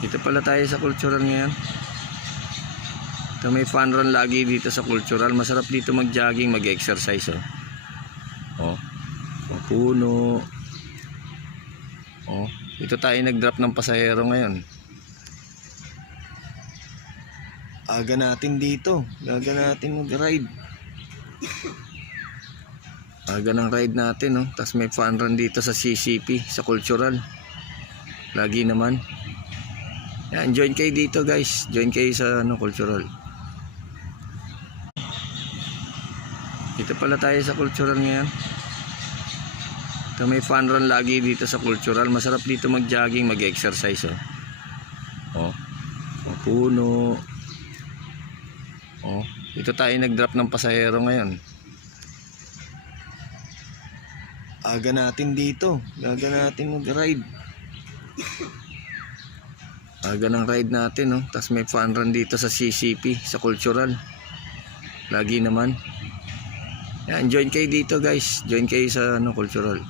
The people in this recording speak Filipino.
Dito pala tayo sa cultural ngayon. Ito may fun run lagi dito sa cultural. Masarap dito mag-jogging, mag-exercise. Oh. Oh, puno. Oh, dito tayo nag-drop ng pasahero ngayon. Aga natin dito. Aga natin mag-ride. Aga ng ride natin, no? Tapos may fun run dito sa CCP, sa cultural. Lagi naman. Yan, join kayo dito, guys. Join kayo sa cultural. Dito pala tayo sa cultural ngayon. Ito may fun run lagi dito sa cultural. Masarap dito mag-jogging, mag-exercise. Oh. Oh, puno. Oh, dito tayo nag-drop ng pasahero ngayon. Aga natin dito. Aga natin mag-ride. Aga ng ride natin, no? Tapos may fun run dito sa CCP, sa cultural. Lagi naman. Yan, join kayo dito, guys. Join kayo sa cultural.